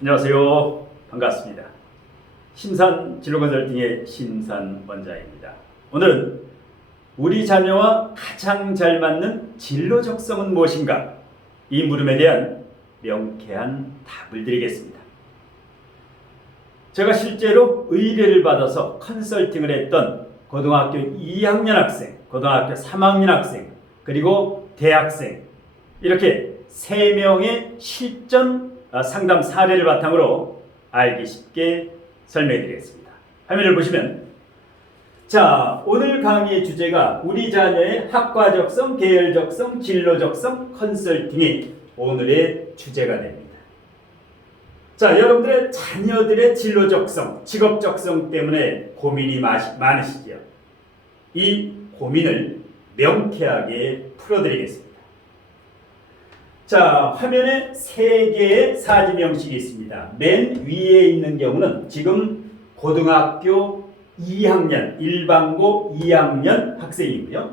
안녕하세요. 반갑습니다. 신산 진로컨설팅의 신산 원장입니다. 오늘은 우리 자녀와 가장 잘 맞는 진로 적성은 무엇인가? 이 물음에 대한 명쾌한 답을 드리겠습니다. 제가 실제로 의뢰를 받아서 컨설팅을 했던 고등학교 2학년 학생, 고등학교 3학년 학생, 그리고 대학생 이렇게 3명의 실전 상담 사례를 바탕으로 알기 쉽게 설명해 드리겠습니다. 화면을 보시면 자, 오늘 강의의 주제가 우리 자녀의 학과 적성, 계열 적성, 진로 적성, 컨설팅이 오늘의 주제가 됩니다. 자, 여러분들의 자녀들의 진로 적성, 직업 적성 때문에 고민이 많으시죠? 이 고민을 명쾌하게 풀어드리겠습니다. 자, 화면에 3개의 사지 명식이 있습니다. 맨 위에 있는 경우는 지금 고등학교 2학년, 일반고 2학년 학생이고요.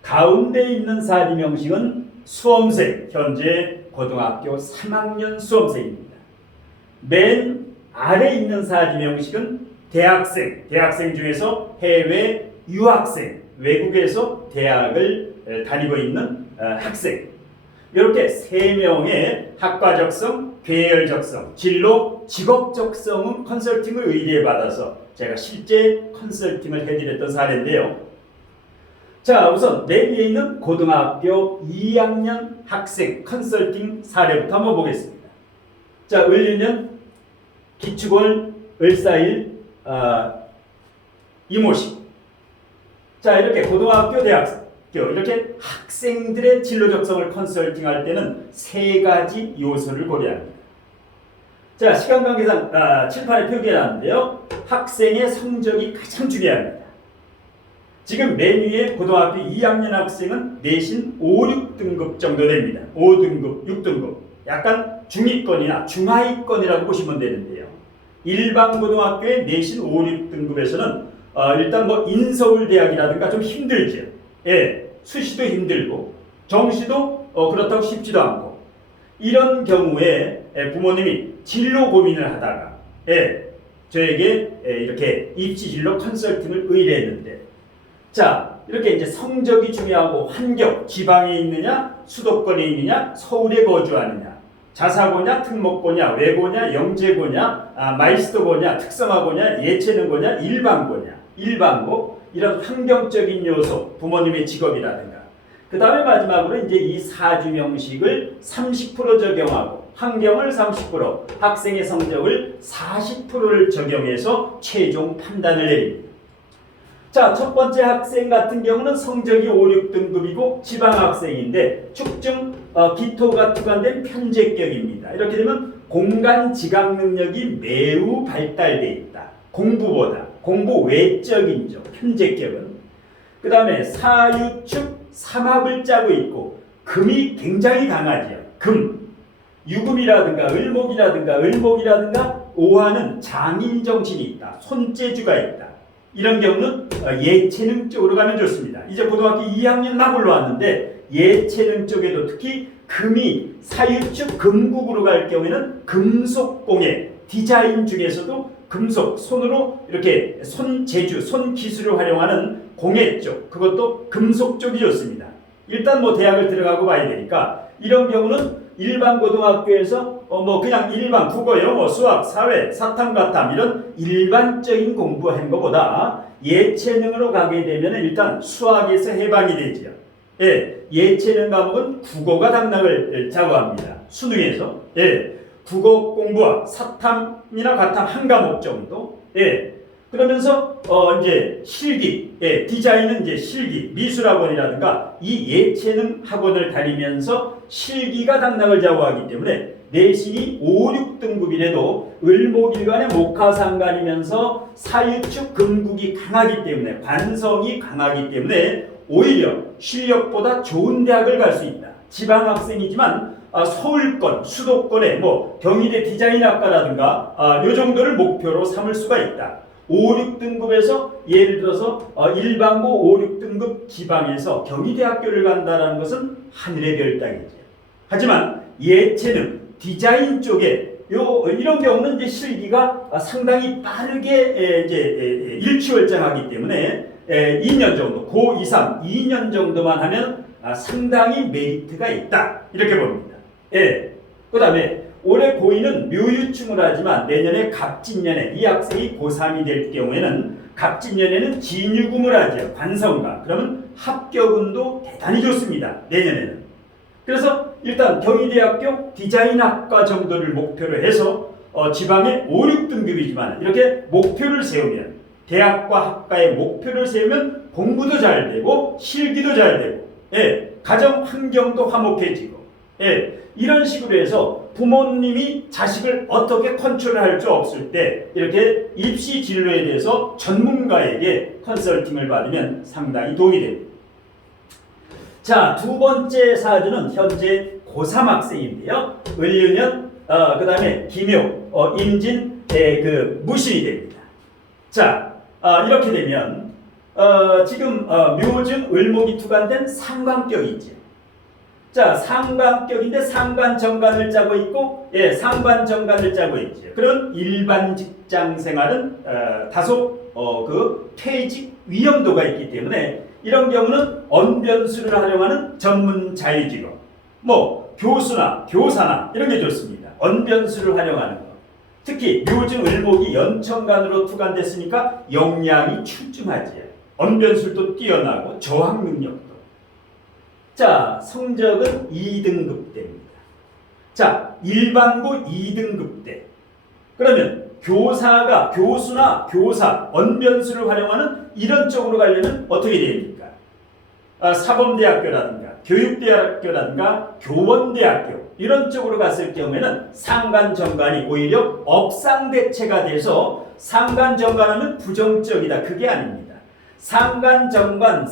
가운데 있는 사지 명식은 수험생, 현재 고등학교 3학년 수험생입니다. 맨 아래 있는 사지 명식은 대학생, 대학생 중에서 해외 유학생, 외국에서 대학을 다니고 있는 학생, 이렇게 3명의 학과 적성, 계열 적성, 진로, 직업 적성은 컨설팅을 의뢰받아서 제가 실제 컨설팅을 해드렸던 사례인데요. 자, 우선 맨 위에 있는 고등학교 2학년 학생 컨설팅 사례부터 한번 보겠습니다. 자, 을유년, 기축월, 을사일, 이모식. 자, 이렇게 고등학교, 대학생 이렇게 학생들의 진로 적성을 컨설팅할 때는 3가지 요소를 고려합니다. 자, 시간 관계상 칠판에 표기해놨는데요. 학생의 성적이 가장 중요합니다. 지금 맨 위에 고등학교 2학년 학생은 내신 5, 6등급 정도 됩니다. 5등급, 6등급. 약간 중위권이나 중하위권이라고 보시면 되는데요. 일반 고등학교의 내신 5, 6등급에서는 일단 뭐 인서울대학이라든가 좀 힘들죠. 예, 수시도 힘들고 정시도 그렇다고 쉽지도 않고 이런 경우에 부모님이 진로 고민을 하다가 저에게 이렇게 입시진로 컨설팅을 의뢰했는데, 자, 이렇게 이제 성적이 중요하고 환경, 지방에 있느냐 수도권에 있느냐 서울에 거주하느냐 자사고냐 특목고냐 외고냐 영재고냐 마이스터고냐 특성화고냐 예체능고냐 일반고 이런 환경적인 요소, 부모님의 직업이라든가, 그 다음에 마지막으로 이제 이 사주 명식을 30% 적용하고 환경을 30%, 학생의 성적을 40%를 적용해서 최종 판단을 내립니다. 자, 첫 번째 학생 같은 경우는 성적이 5, 6등급이고 지방학생인데 축중 기토가 투관된 편제격입니다. 이렇게 되면 공간 지각 능력이 매우 발달되어 있다. 공부 외적인 쪽, 편제격은. 그 다음에 사유축 삼합을 짜고 있고 금이 굉장히 강하죠. 금, 유금이라든가 을목이라든가 오화는 장인정신이 있다. 손재주가 있다. 이런 경우는 예체능 쪽으로 가면 좋습니다. 이제 고등학교 2학년 막 올라왔는데 예체능 쪽에도 특히 금이 사유축 금국으로 갈 경우에는 금속공예, 디자인 중에서도 금속, 손으로 이렇게 손재주, 손기술을 활용하는 공예 쪽, 그것도 금속 쪽이 좋습니다. 일단 뭐 대학을 들어가고 봐야 되니까 이런 경우는 일반 고등학교에서 그냥 일반 국어, 영어, 수학, 사회, 사탐, 가탐 이런 일반적인 공부한 것보다 예체능으로 가게 되면 일단 수학에서 해방이 되지요. 예체능 과목은 국어가 당락을 좌우합니다. 수능에서. 국어 공부와 사탐이나 가탐 한 과목 정도. 그러면서 이제 실기, 디자인은 이제 실기, 미술학원이라든가 이 예체능 학원을 다니면서 실기가 당락을 좌우하기 때문에 내신이 5, 6등급이라도 을목일간의 목화상관이면서 사유축 금국이 강하기 때문에 관성이 강하기 때문에 오히려 실력보다 좋은 대학을 갈 수 있다. 지방학생이지만 서울권, 수도권에 뭐 경희대 디자인학과라든가 요 정도를 목표로 삼을 수가 있다. 5, 6등급에서 예를 들어서 일반고 5, 6등급 지방에서 경희대학교를 간다는 것은 하늘의 별 따기죠. 하지만 예체능, 디자인 쪽에 이런 경우는 이제 실기가 상당히 빠르게 이제 일취월장하기 때문에 2년 정도, 고 2, 3, 2년 정도만 하면 상당히 메리트가 있다. 이렇게 봅니다. 예. 그 다음에 올해 고2는 묘유충을 하지만 내년에 갑진년에 이 학생이 고3이 될 경우에는 갑진년에는 진유금을 하죠. 관성가. 그러면 합격운도 대단히 좋습니다. 내년에는. 그래서 일단 경희대학교 디자인학과 정도를 목표로 해서 지방의 5, 6등급이지만 이렇게 목표를 세우면 대학과 학과의 목표를 세우면 공부도 잘 되고 실기도 잘 되고 예, 가정 환경도 화목해지고 예, 이런 식으로 해서 부모님이 자식을 어떻게 컨트롤할 수 없을 때 이렇게 입시 진로에 대해서 전문가에게 컨설팅을 받으면 상당히 도움이 됩니다. 자, 두 번째 사주는 현재 고3 학생인데요. 을유년, 그 다음에 김묘, 임진, 그 무신이 됩니다. 자, 이렇게 되면 지금 묘중 을목이 투관된 상관격이죠. 자, 상관격인데 상관정관을 짜고 있고, 예, 상관정관을 짜고 있죠. 그런 일반 직장 생활은 다소 그 퇴직 위험도가 있기 때문에 이런 경우는 언변수를 활용하는 전문 자유직업, 뭐 교수나 교사나 이런 게 좋습니다. 언변수를 활용하는 거. 특히 묘중 을목이 연천간으로 투관됐으니까 역량이 출중하지요. 언변술도 뛰어나고 저항 능력도. 자, 성적은 2등급대입니다. 자, 일반고 2등급대. 그러면 교수나 교사, 언변수를 활용하는 이런 쪽으로 가려면 어떻게 됩니까? 사범대학교라든가 교육대학교라든가 교원대학교 이런 쪽으로 갔을 경우에는 상관정관이 오히려 업상대체가 돼서 상관정관하면 부정적이다. 그게 아닙니다. 상관정관이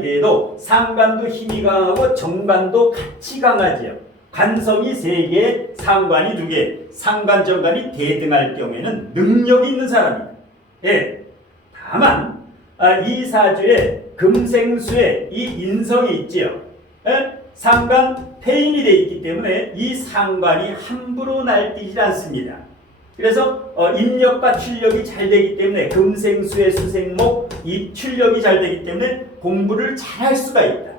돼도 상관도 힘이 강하고 정관도 같이 강하지요. 관성이 3개, 상관이 2개, 상관정관이 대등할 경우에는 능력이 있는 사람입니다. 예. 다만 이 사주에 금생수에 이 인성이 있지요. 예? 상관 폐인이 되어 있기 때문에 이 상관이 함부로 날뛰지 않습니다. 그래서 인력과 출력이 잘 되기 때문에 금생수의 수생목, 이 출력이 잘 되기 때문에 공부를 잘 할 수가 있다.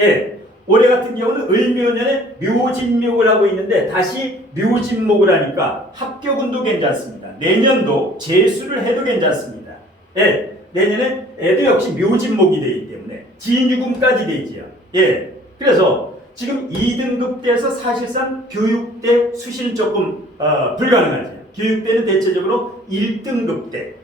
예. 올해 같은 경우는 을묘년에 묘진목을 하고 있는데 다시 묘진목을 하니까 합격운도 괜찮습니다. 내년도 재수를 해도 괜찮습니다. 예, 내년에 애도 역시 묘진목이 되기 때문에 진유금까지 되지요. 예, 그래서 지금 2등급대에서 사실상 교육대 수시는 조금 불가능하죠. 교육대는 대체적으로 1등급대,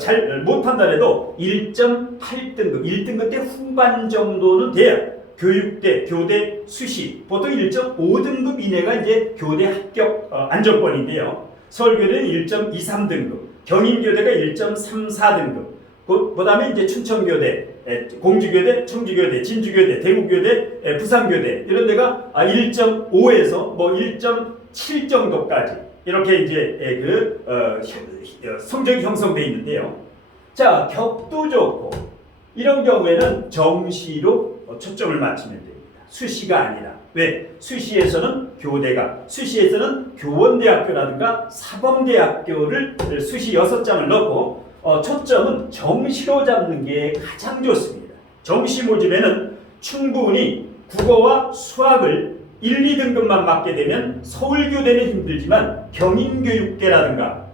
잘 못한다 해도 1.8등급, 1등급 대 후반 정도는 돼야 교육대, 교대, 수시 보통 1.5등급 이내가 이제 교대 합격 안정권인데요. 서울교대는 1.23등급, 경인교대가 1.34등급, 그 다음에 이제 춘천교대, 공주교대, 청주교대, 진주교대, 대구교대, 부산교대 이런 데가 1.5에서 1.7 정도까지 이렇게 이제 성적이 형성되어 있는데요. 자, 격도 좋고 이런 경우에는 정시로 초점을 맞추면 됩니다. 수시가 아니라. 왜? 수시에서는 교원대학교라든가 사범대학교를 수시 6장을 넣고 초점은 정시로 잡는 게 가장 좋습니다. 정시 모집에는 충분히 국어와 수학을 1, 2등급만 맞게 되면 서울교대는 힘들지만 경인교육대라든가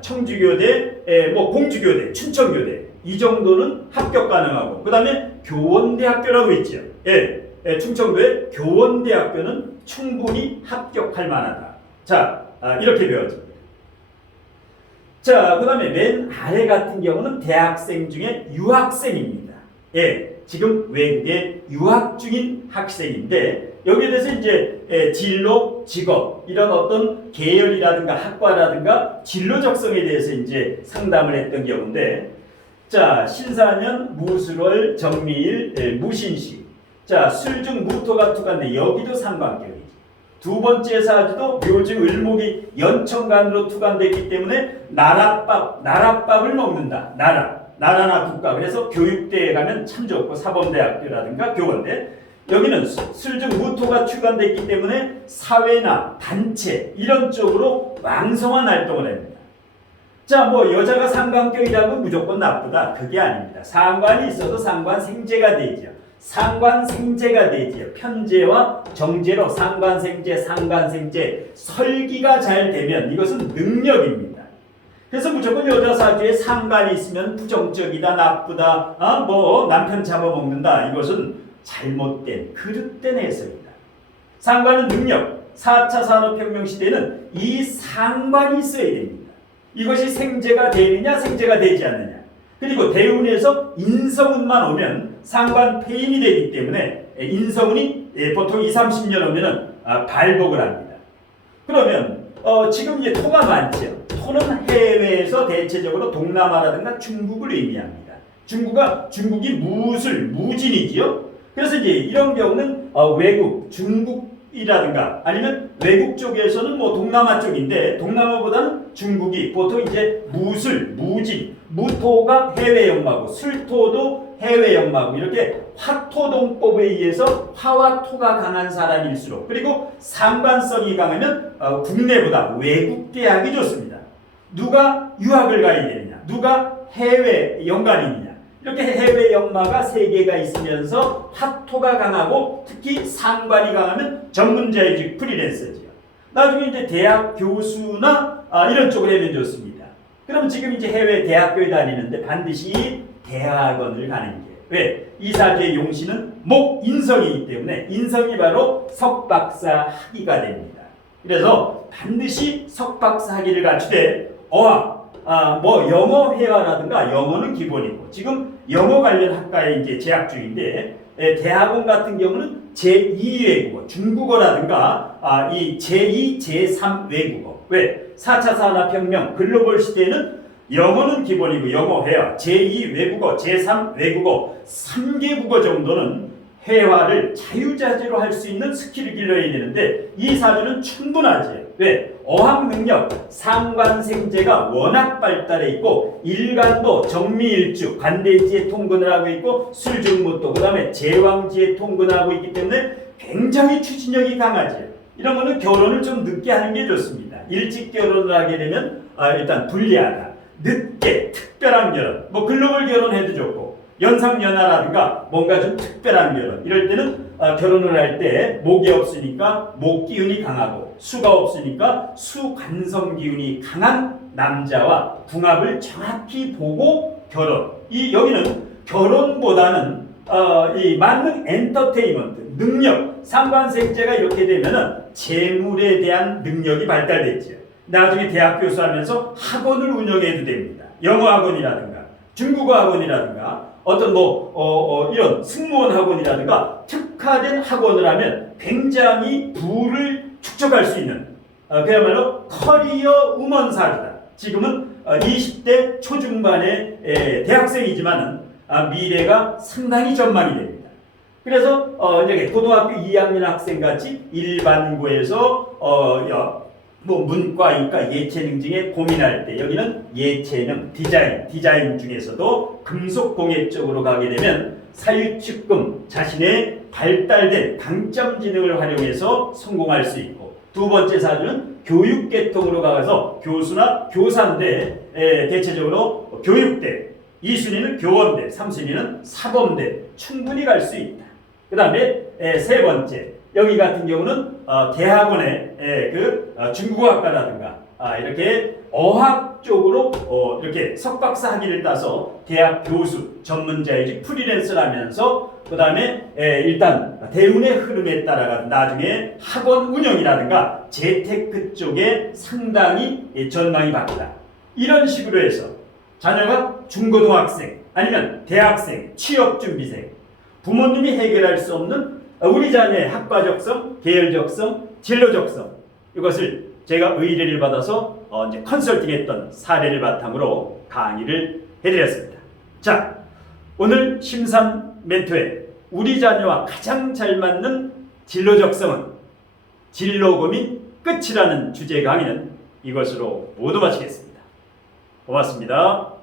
청주교대, 공주교대, 춘천교대 이 정도는 합격 가능하고 그 다음에 교원대학교라고 있죠. 예, 충청도의 교원대학교는 충분히 합격할 만하다. 자, 이렇게 배워집니다. 자, 그 다음에 맨 아래 같은 경우는 대학생 중에 유학생입니다. 예, 지금 외국에 유학 중인 학생인데 여기에 대해서 이제 진로, 직업 이런 어떤 계열이라든가 학과라든가 진로 적성에 대해서 이제 상담을 했던 경우인데 자, 신사년, 무술월, 정미일, 무신시. 자, 술중 무토가 투관데 여기도 상관격이지. 두 번째 사주도 묘중 을목이 연천간으로 투관됐기 때문에 나랏밥을 먹는다. 나라나 국가. 그래서 교육대에 가면 참 좋고 사범대학교라든가 교원대. 여기는 술중 무토가 추가됐기 때문에 사회나 단체 이런 쪽으로 왕성한 활동을 합니다. 자, 뭐 여자가 상관격이라고 무조건 나쁘다. 그게 아닙니다. 상관이 있어도 상관생제가 되죠. 상관생제가 되지요. 편제와 정제로 상관생제, 설기가 잘 되면 이것은 능력입니다. 그래서 무조건 여자 사주에 상관이 있으면 부정적이다, 나쁘다, 뭐 남편 잡아먹는다. 이것은 잘못된, 그릇된 해석이다. 상관은 능력. 4차 산업혁명 시대는 이 상관이 있어야 됩니다. 이것이 생제가 되느냐, 생제가 되지 않느냐. 그리고 대운에서 인성운만 오면 상관 폐인이 되기 때문에 인성운이 보통 20, 30년 오면은 발복을 합니다. 그러면 지금 이제 토가 많죠. 토는 해외에서 대체적으로 동남아라든가 중국을 의미합니다. 중국이 무진이지요. 그래서 이제 이런 경우는 외국, 중국이라든가 아니면 외국 쪽에서는 뭐 동남아 쪽인데 동남아보다는 중국이 보통 이제 무진, 무토가 해외 역마고 술토도 해외 역마고 이렇게 화토동법에 의해서 화와 토가 강한 사람일수록 그리고 상관성이 강하면 국내보다 외국 대학이 좋습니다. 누가 유학을 가야 되느냐, 누가 해외 연관이느냐. 이렇게 해외 역마가 3개가 있으면서 화토가 강하고 특히 상관이 강하면 전문자의직 프리랜서지요. 나중에 이제 대학 교수나 이런 쪽으로 하면 좋습니다. 그럼 지금 이제 해외 대학교에 다니는데 반드시 대학원을 가는 게 왜? 이 사주의 용신은 목인성이기 때문에 인성이 바로 석박사 학위가 됩니다. 그래서 반드시 석박사 학위를 갖추되 어학, 뭐 영어 회화라든가 영어는 기본이고 지금 영어 관련 학과에 이제 재학 중인데 대학원 같은 경우는 제2외국어 중국어라든가 이 제2, 제3 외국어 왜? 4차 산업혁명 글로벌 시대에는 영어는 기본이고 영어 회화 제2 외국어 제3 외국어 3개 국어 정도는 회화를 자유자재로 할 수 있는 스킬을 길러야 되는데 이 사주는 충분하지. 왜? 어학 능력, 상관생제가 워낙 발달해 있고 일간도 정미일주, 관대지에 통근을 하고 있고 술중무토, 그 다음에 제왕지에 통근을 하고 있기 때문에 굉장히 추진력이 강하지. 이런 거는 결혼을 좀 늦게 하는 게 좋습니다. 일찍 결혼을 하게 되면 일단 불리하다. 늦게 특별한 결혼, 뭐 글로벌 결혼해도 좋고 연상연하라든가 뭔가 좀 특별한 결혼 이럴 때는 결혼을 할 때 목이 없으니까 목 기운이 강하고 수가 없으니까 수 관성 기운이 강한 남자와 궁합을 정확히 보고 결혼. 여기는 결혼보다는 이 만능 엔터테인먼트 능력 상관생제가 이렇게 되면은 재물에 대한 능력이 발달됐죠. 나중에 대학 교수하면서 학원을 운영해도 됩니다. 영어 학원이라든가 중국어 학원이라든가 어떤 이런 승무원 학원이라든가 특화된 학원을 하면 굉장히 부를 축적할 수 있는 그야말로 커리어 우먼 사주다. 지금은 20대 초중반의 대학생이지만은 미래가 상당히 전망이 됩니다. 그래서 이제 고등학교 2학년 학생 같이 일반고에서 뭐 문과, 이과, 예체능 중에 고민할 때 여기는 예체능, 디자인 중에서도 금속공예 쪽으로 가게 되면 사유축금 자신의 발달된 강점 지능을 활용해서 성공할 수 있고 두 번째 사주는 교육계통으로 가서 교수나 교사인데 대체적으로 교육대 2순위는 교원대, 3순위는 사범대 충분히 갈 수 있다. 그 다음에 세 번째 여기 같은 경우는 대학원의 중국어학과라든가 이렇게 어학 쪽으로 이렇게 석박사 학위를 따서 대학 교수 전문자이지 프리랜서를 하면서 그 다음에 일단 대운의 흐름에 따라가 나중에 학원 운영이라든가 재테크 쪽에 상당히 전망이 바뀌다. 이런 식으로 해서 자녀가 중고등학생 아니면 대학생, 취업준비생 부모님이 해결할 수 없는 우리 자녀의 학과적성, 계열적성, 진로적성 이것을 제가 의뢰를 받아서 이제 컨설팅했던 사례를 바탕으로 강의를 해드렸습니다. 자, 오늘 심산 멘토의 우리 자녀와 가장 잘 맞는 진로적성은 진로 고민 끝이라는 주제 강의는 이것으로 모두 마치겠습니다. 고맙습니다.